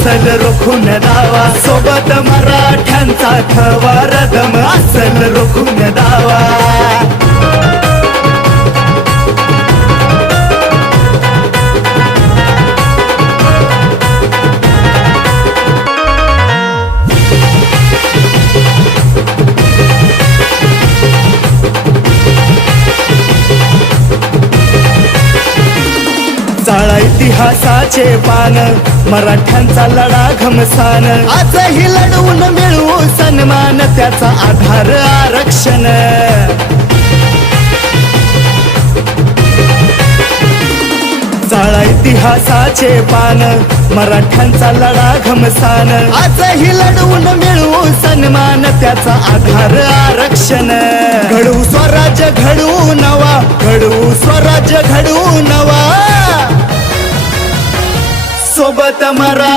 असल रोखून दावा, सोबत मराठ्यांचा थवा रदम असल रोखून दावा. चाळा इतिहासाचे पान, मराठ्यांचा लढा घमसान, आजही लढवून मिळवू सन्मान, त्याचा आधार आरक्षण. चाळा इतिहासाचे पान, मराठ्यांचा लढा घमसान, आजही लढवून मिळवू सन्मान, त्याचा आधार आरक्षण. घडवू स्वराज्य घडवू नवा, घडवू स्वराज्य घडवू नवा, सोबत मराठा